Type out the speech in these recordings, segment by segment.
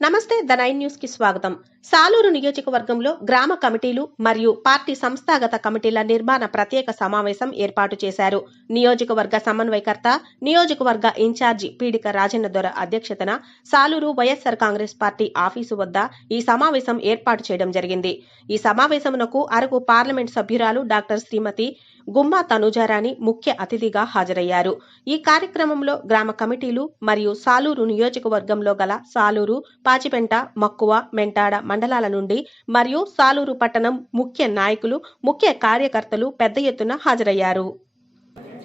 నమస్తే the 9 news కి స్వాగతం. సాలూరు నియోజకవర్గంలో గ్రామ కమిటీలు మరియు పార్టీ సంస్థాగత కమిటీల నిర్మాణ ప్రత్యేక సమావేశం ఏర్పాటు చేశారు. నియోజకవర్గ సమన్వయకర్త, నియోజకవర్గ ఇన్ఛార్జి పీడిక రాజన్న దొర అధ్యక్షతన సాలూరు వైఎస్ఆర్ కాంగ్రెస్ పార్టీ ఆఫీసు వద్ద ఈ సమావేశం ఏర్పాటు చేయడం జరిగింది. ఈ సమావేశమునకు అరకు పార్లమెంట్ సభ్యురాలు డాక్టర్ శ్రీమతి గుమ్మా తనుజారాణి ముఖ్య అతిథిగా హాజరయ్యారు. ఈ కార్యక్రమంలో గ్రామ కమిటీలు మరియు సాలూరు నియోజకవర్గంలో గల సాలూరు, పాచిపెంట, మక్కువ, మెంటాడ మండలాల నుండి మరియు సాలూరు పట్టణం ముఖ్య నాయకులు, ముఖ్య కార్యకర్తలు పెద్ద ఎత్తున హాజరయ్యారు.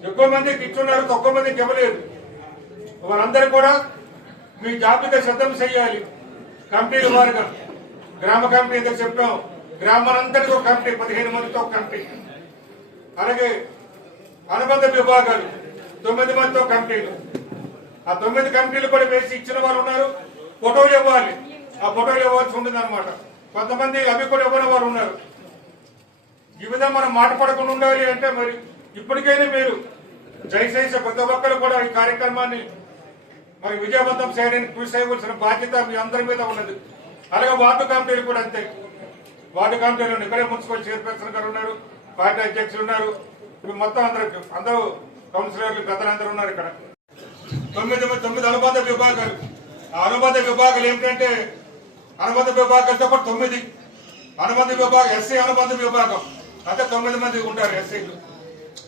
ఎక్కువ మంది కూర్చున్నారు, తక్కువ మంది ఇవ్వలేదు. వారందరూ కూడా మీ జాబితా సిద్ధం చేయాలి. కమిటీల వారుగా గ్రామ కమిటీ ఏదో చెప్పాం, గ్రామాలందరికీ ఒక కమిటీ, 15 మందితో ఒక కమిటీ. అలాగే అనుబంధ విభాగాలు 9 మందితో కమిటీలు. ఆ 9 కమిటీలు కూడా వేసి ఇచ్చిన వారు ఉన్నారు. ఫోటోలు ఇవ్వాలి, ఆ ఫోటోలు ఇవ్వాల్సి ఉంటుంది అనమాట. కొంతమంది అవి కూడా ఇవ్వని వారు ఉన్నారు. ఈ విధంగా మనం మాట పడకుండా ఉండాలి అంటే మరి ఇప్పటికైనా మీరు దయచేసి ప్రతి ఒక్కరు కూడా ఈ కార్యక్రమాన్ని మరి విజయవంతం చేయడానికి కృషి చేయవలసిన బాధ్యత మీ అందరి మీద ఉన్నది. అలాగే వార్డు కమిటీలు కూడా అంతే. వార్డు కమిటీలు ఇక్కడే మున్సిపల్ చైర్పర్సన్ గారు ఉన్నారు, పార్టీ అధ్యక్షులు ఉన్నారు, ఇప్పుడు మొత్తం అందరూ కౌన్సిలర్లు పెద్దలందరూ ఉన్నారు. ఇక్కడ 9 అనుబంధ విభాగాలు. ఆ అనుబంధ విభాగాలు ఏమిటంటే అనుబంధ విభాగాలతో పాటు 9 అనుబంధ విభాగం, ఎస్సీ అనుబంధ విభాగం అంటే 9 మంది ఉంటారు ఎస్సీలు.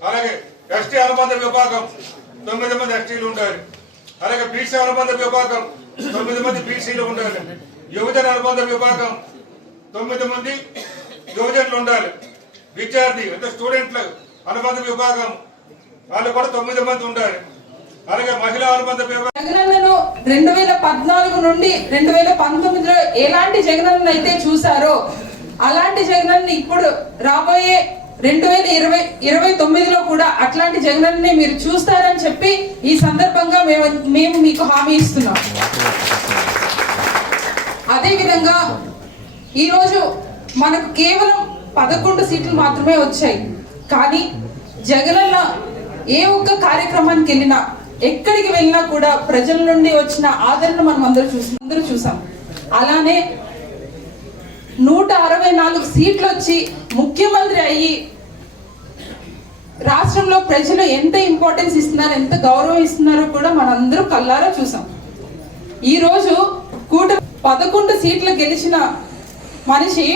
అలాగే ఎస్టీ అనుబంధ విభాగం 9 మంది ఎస్టీలు ఉండాలి. అలాగే బీసీ అనుబంధ విభాగం 9 మంది బీసీలు ఉండాలి. యువజన అనుబంధ విభాగం 9 మంది యువజనులు ఉండాలి. విద్యార్థి అంటే స్టూడెంట్ల అనుబంధ విభాగం వాళ్ళు కూడా 9 మంది ఉండాలి. అలాగే మహిళా అనుబంధ విభాగం 2014 నుండి 2019లో ఎలాంటి జగనన్న అయితే చూసారో అలాంటి జగనన్న ఇప్పుడు రాబోయే 2029లో కూడా అట్లాంటి జగనన్నే మీరు చూస్తారని చెప్పి ఈ సందర్భంగా మేము మీకు హామీ ఇస్తున్నాం. అదే విధంగా ఈరోజు మనకు కేవలం 11 సీట్లు మాత్రమే వచ్చాయి. కానీ జగనన్న ఏ ఒక్క కార్యక్రమానికి వెళ్ళినా, ఎక్కడికి వెళ్ళినా కూడా ప్రజల నుండి వచ్చిన ఆదరణ మనం అందరూ చూసాం. అలానే 164 సీట్లు వచ్చి ముఖ్యమంత్రి అయ్యి రాష్ట్రంలో ప్రజలు ఎంత ఇంపార్టెన్స్ ఇస్తున్నారు, ఎంత గౌరవం ఇస్తున్నారో కూడా మనందరూ కళ్ళారా చూసాం. ఈరోజు 11 సీట్లు గెలిచిన మనిషి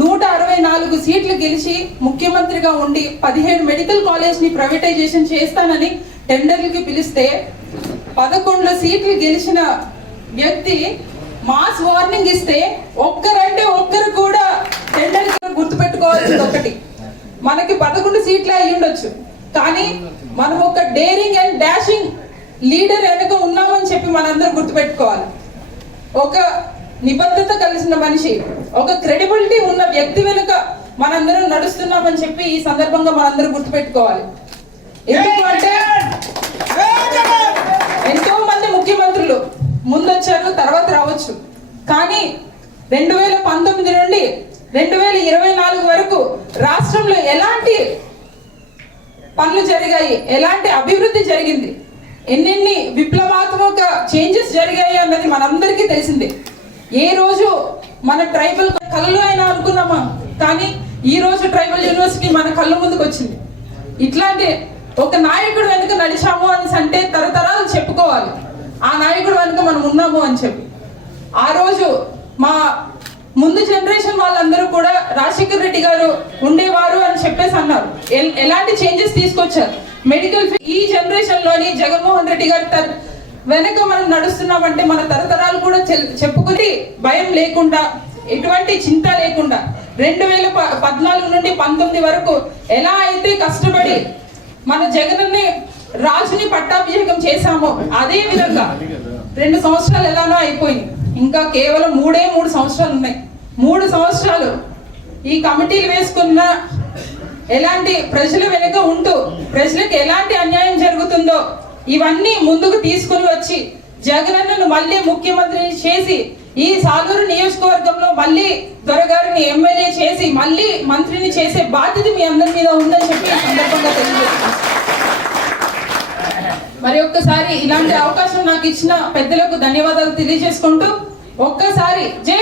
164 సీట్లు గెలిచి ముఖ్యమంత్రిగా ఉండి 17 మెడికల్ కాలేజ్ ని ప్రైవేటైజేషన్ చేస్తానని టెండర్లకి పిలిస్తే 11 సీట్లు గెలిచిన వ్యక్తి మాస్ వార్నింగ్ ఇస్తే ఒక్కరు కూడా టెండర్ గుర్తుపెట్టుకోవాల్సింది ఒకటి, మనకి 11 సీట్లు అయి ఉండొచ్చు, కానీ మనం ఒక డేరింగ్ అండ్ డాషింగ్ లీడర్ వెనుక ఉన్నామని చెప్పి మనందరం గుర్తుపెట్టుకోవాలి. ఒక నిబద్ధత కలిసిన మనిషి, ఒక క్రెడిబిలిటీ ఉన్న వ్యక్తి వెనుక మనందరం నడుస్తున్నామని చెప్పి ఈ సందర్భంగా మనందరం గుర్తుపెట్టుకోవాలి. ఎందుకంటే ఎంతో మంది ముఖ్యమంత్రులు ముందొచ్చారు, తర్వాత రావచ్చు, కానీ 2019 నుండి 2024 వరకు రాష్ట్రంలో ఎలాంటి పనులు జరిగాయి, ఎలాంటి అభివృద్ధి జరిగింది, ఎన్నెన్ని విప్లవాత్మక చేంజెస్ జరిగాయి అన్నది మనందరికీ తెలిసిందే. ఏ రోజు మన ట్రైబల్ కళలో అయినా అనుకున్నామా, కానీ ఈ రోజు ట్రైబల్ యూనివర్సిటీ మన కళ్ళ ముందుకు వచ్చింది. ఇట్లాంటి ఒక నాయకుడు వెనుక నడిచాము అని అంటే తరతరాలు చెప్పుకోవాలి, ఆ నాయకుడు వెనుక మనం ఉన్నాము అని చెప్పి. ఆ రోజు మా ముందు జనరేషన్ వాళ్ళందరూ కూడా రాజశేఖర్ రెడ్డి గారు ఉండేవారు అని చెప్పేసి అన్నారు. ఎలాంటి చేంజెస్ తీసుకొచ్చారు మెడికల్. ఈ జనరేషన్ లోని జగన్మోహన్ రెడ్డి గారు వెనక మనం నడుస్తున్నామంటే మన తరతరాలు కూడా చెప్పుకుని భయం లేకుండా, ఎటువంటి చింత లేకుండా 2014 నుండి 19 వరకు ఎలా అయితే కష్టపడి మన జగన్ని రాజుని పట్టాభిషేకం చేశామో అదే విధంగా 2 సంవత్సరాలు ఎలానో అయిపోయింది. ఇంకా కేవలం 3 సంవత్సరాలు ఉన్నాయి. 3 సంవత్సరాలు ఈ కమిటీలు వేసుకున్న ఎలాంటి ప్రజల వెనుక ఉంటూ ప్రజలకు ఎలాంటి అన్యాయం జరుగుతుందో ఇవన్నీ ముందుకు తీసుకుని వచ్చి జగనన్నను మళ్ళీ ముఖ్యమంత్రిని చేసి ఈ సాలూరు నియోజకవర్గంలో మళ్ళీ దొరగారిని ఎమ్మెల్యే చేసి మళ్ళీ మంత్రిని చేసే బాధ్యత మీ అందరి మీద ఉందని చెప్పి సందర్భంగా తెలియజేస్తున్నాను. మరి ఒక్కసారి ఇలాంటి అవకాశం నాకు ఇచ్చిన పెద్దలకు ధన్యవాదాలు తెలియజేసుకుంటూ ఒక్కసారి జై